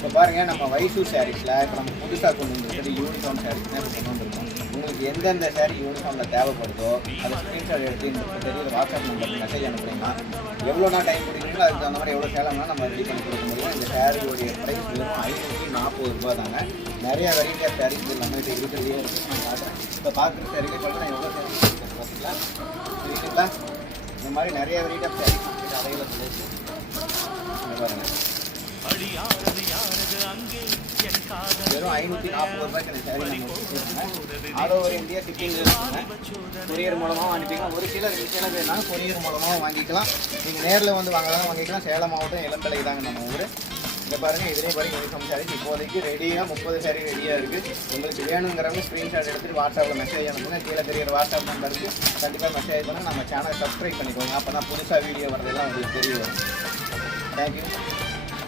இப்போ பாருங்கள், நம்ம வைசூர் சாரீஸில் இப்போ நம்ம புதுசாக கொண்டு வந்துருக்கிறது யூனிஃபார்ம் சாரீஸ் தான் கொண்டு வந்திருக்கோம். உங்களுக்கு எந்தெந்த சாரீ யூனிஃபார்மில் தேவைப்படுதோ அதை ஸ்க்ரீன்ஷாட் எடுத்து இந்த தெரியுற வாட்ஸ்அப் நம்பருக்கு மெசேஜ் அனுப்புறீங்கன்னா எவ்வளோனா டைம் கொடுக்குறீங்களோ அதுக்கு அந்த மாதிரி எவ்வளோ சேலம்னா நம்ம ரெடி பண்ணி கொடுக்க முடியும். இந்த சாரியோடைய ப்ரைஸ் வெறும் 540 தாங்க. நிறைய வெரைட்டி ஆஃப் சாரீஸ் நம்மகிட்ட இருக்கிறதே இருக்குது. நான் காட்டுறேன். இப்போ பார்க்குற சாரீலே பார்த்தா நான் எவ்வளோ சாரீஸ் பார்த்தீங்களா இருக்குங்களா? இந்த மாதிரி நிறைய வெரைட்டி ஆஃப் சாரீஸ் அவைலபிள் இருக்குது. பாருங்கள், வெறும் 540 ரூபாய்க்கு இந்த சாரீ நம்ம வச்சுருக்கோங்க. ஆல் ஓவர் இந்தியா ஷிப்பிங் இருக்குங்க. கொரியர் மூலமாக வாங்கிக்கலாம். ஒரு சில 2 சில வேணாலும் கொரியர் மூலமாக வாங்கிக்கலாம். நீங்கள் நேரில் வந்து வாங்கிக்கலாம். சேலம் மாவட்டம் இளம்பிள்ளை தாங்க நம்ம ஊர். இங்கே பாருங்கள், இதிலே பாருங்க யூனிஃபார்ம் சாரீஸ் இப்போதைக்கு ரெடியாக 30 சாரீ ரெடியாக இருக்குது. உங்களுக்கு வேணுங்கிறவங்க ஸ்க்ரீன்ஷாட் எடுத்துகிட்டு வாட்ஸ்அப்பில் மெசேஜ் அனுப்புங்க. கீழே தெரியிற வாட்ஸ்அப் நம்பருக்கு கண்டிப்பாக மெசேஜ் பண்ணால் நம்ம சேனலை சப்ஸ்கிரைப் பண்ணிக்கோங்க. அப்போ தான் புதுசாக வீடியோ வரதெல்லாம் உங்களுக்கு தெரிய வரும். தேங்க்யூ.